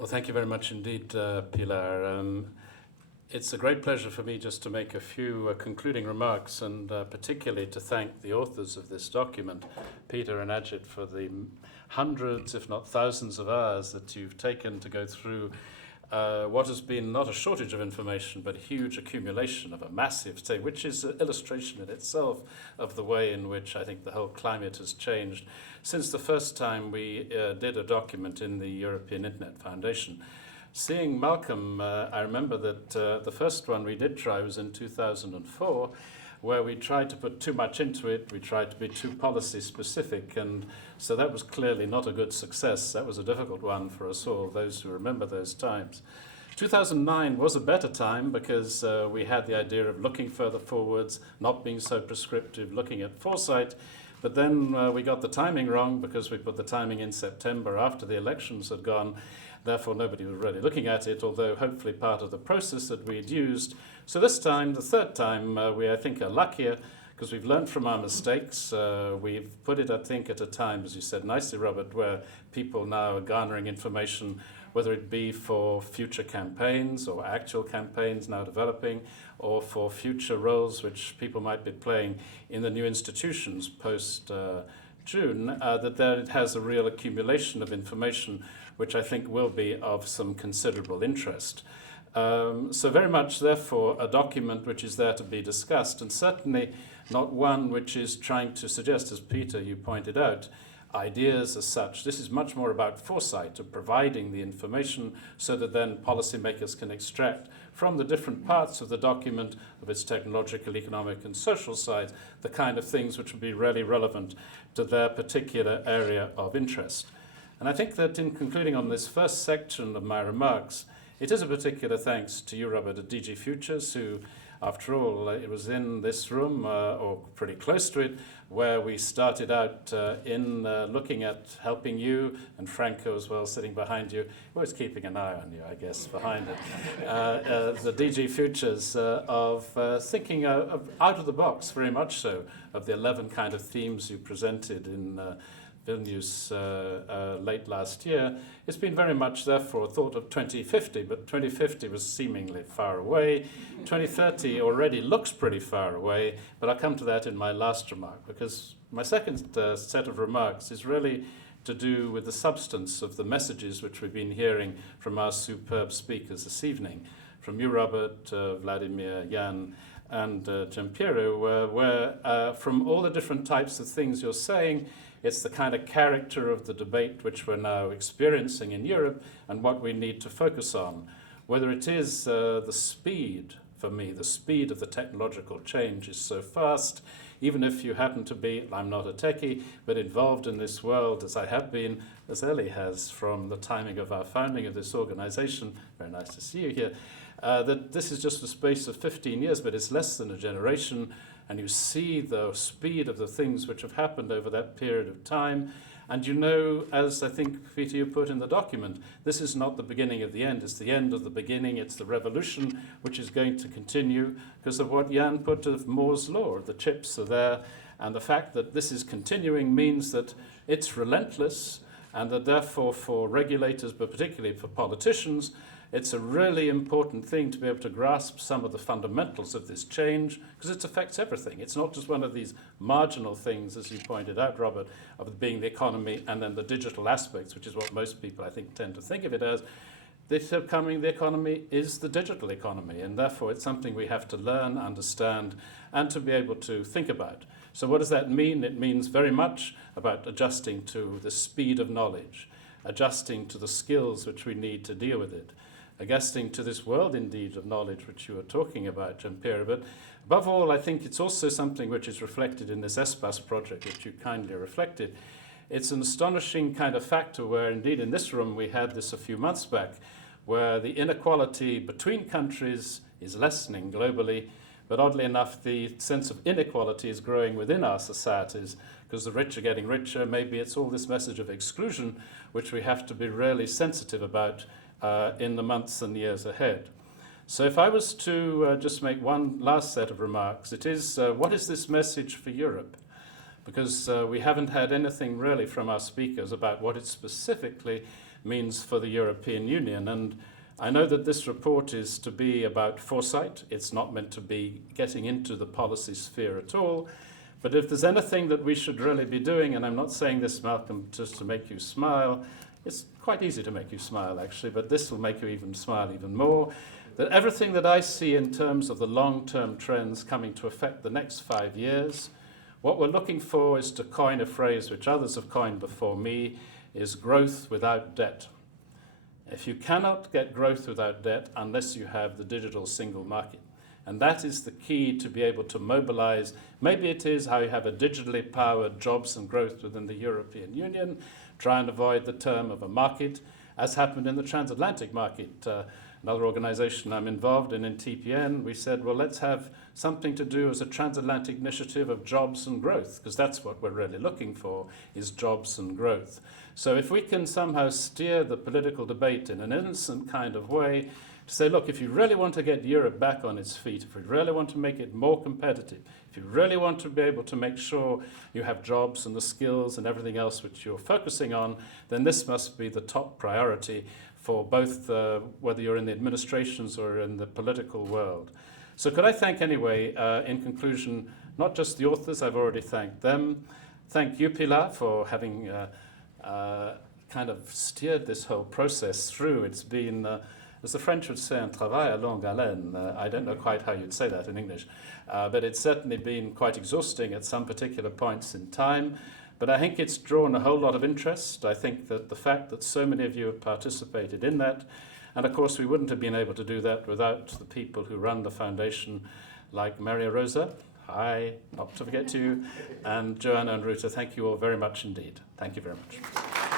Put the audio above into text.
Well, thank you very much indeed, Pilar. It's a great pleasure for me just to make a few concluding remarks, and particularly to thank the authors of this document, Peter and Ajit, for the hundreds, if not thousands of hours that you've taken to go through what has been not a shortage of information, but a huge accumulation of a massive state, which is an illustration in itself of the way in which I think the whole climate has changed since the first time we did a document in the European Internet Foundation. Seeing Malcolm, I remember that the first one we did try was in 2004, where we tried to put too much into it, we tried to be too policy specific, and so that was clearly not a good success. That was a difficult one for us all, those who remember those times. 2009 was a better time because we had the idea of looking further forwards, not being so prescriptive, looking at foresight, but then we got the timing wrong because we put the timing in September after the elections had gone. Therefore, nobody was really looking at it, although hopefully part of the process that we'd used. So this time, the third time, we, I think, are luckier because we've learned from our mistakes. We've put it, I think, at a time, as you said nicely, Robert, where people now are garnering information, whether it be for future campaigns or actual campaigns now developing, or for future roles which people might be playing in the new institutions post-June, that there it has a real accumulation of information which I think will be of some considerable interest. So very much, therefore, a document which is there to be discussed, and certainly not one which is trying to suggest, as Peter, you pointed out, ideas as such. This is much more about foresight, of providing the information so that then policymakers can extract from the different parts of the document, of its technological, economic and social side, the kind of things which would be really relevant to their particular area of interest. And I think that in concluding on this first section of my remarks, it is a particular thanks to you, Robert, at DG Futures, who, after all, it was in this room, or pretty close to it, where we started out in looking at helping you, and Franco as well, sitting behind you, always keeping an eye on you, I guess, behind it. The DG Futures of thinking out of the box, very much so, of the 11 kind of themes you presented in Vilnius late last year. It's been very much, therefore, a thought of 2050, but 2050 was seemingly far away. 2030 already looks pretty far away, but I'll come to that in my last remark, because my second set of remarks is really to do with the substance of the messages which we've been hearing from our superb speakers this evening, from you, Robert, Vladimir, Jan, and Giampiero, where from all the different types of things you're saying, it's the kind of character of the debate which we're now experiencing in Europe and what we need to focus on. Whether it is the speed, for me, the speed of the technological change is so fast, even if you happen to be, I'm not a techie, but involved in this world as I have been, as Elles has from the timing of our founding of this organization. Very nice to see you here. That this is just a space of 15 years, but it's less than a generation. And you see the speed of the things which have happened over that period of time. And you know, as I think, Peter, you put in the document, this is not the beginning of the end. It's the end of the beginning. It's the revolution which is going to continue because of what Jan put of Moore's law. The chips are there. And the fact that this is continuing means that it's relentless and that therefore for regulators, but particularly for politicians, it's a really important thing to be able to grasp some of the fundamentals of this change because it affects everything. It's not just one of these marginal things, as you pointed out, Robert, of being the economy and then the digital aspects, which is what most people, I think, tend to think of it as. The economy is the digital economy, and therefore it's something we have to learn, understand, and to be able to think about. So what does that mean? It means very much about adjusting to the speed of knowledge, adjusting to the skills which we need to deal with it, adjusting to this world, indeed, of knowledge which you were talking about, Giampiero. But above all, I think it's also something which is reflected in this ESPAS project, which you kindly reflected. It's an astonishing kind of factor where, indeed, in this room, we had this a few months back, where the inequality between countries is lessening globally, but oddly enough, the sense of inequality is growing within our societies because the rich are getting richer. Maybe it's all this message of exclusion, which we have to be really sensitive about in the months and years ahead. So if I was to just make one last set of remarks, it is, what is this message for Europe? Because we haven't had anything really from our speakers about what it specifically means for the European Union. And I know that this report is to be about foresight. It's not meant to be getting into the policy sphere at all. But if there's anything that we should really be doing, and I'm not saying this, Malcolm, just to make you smile, it's quite easy to make you smile, actually, but this will make you even smile even more, that everything that I see in terms of the long-term trends coming to affect the next 5 years, what we're looking for is, to coin a phrase which others have coined before me, is growth without debt. If you cannot get growth without debt unless you have the digital single market. And that is the key to be able to mobilize. Maybe it is how you have a digitally powered jobs and growth within the European Union, try and avoid the term of a market, as happened in the transatlantic market. Another organization I'm involved in TPN, we said, well, let's have something to do as a transatlantic initiative of jobs and growth, because that's what we're really looking for, is jobs and growth. So if we can somehow steer the political debate in an innocent kind of way, to say, look, if you really want to get Europe back on its feet, if we really want to make it more competitive, if you really want to be able to make sure you have jobs and the skills and everything else which you're focusing on, then this must be the top priority for both, whether you're in the administrations or in the political world. So could I thank anyway, in conclusion, not just the authors, I've already thanked them. Thank you, Pilar, for having kind of steered this whole process through. It's been, as the French would say, un travail à longue haleine. I don't know quite how you'd say that in English, but it's certainly been quite exhausting at some particular points in time. But I think it's drawn a whole lot of interest. I think that the fact that so many of you have participated in that, and of course we wouldn't have been able to do that without the people who run the foundation, like Maria Rosa, hi, not to forget you, and Joanna and Ruta, thank you all very much indeed. Thank you very much.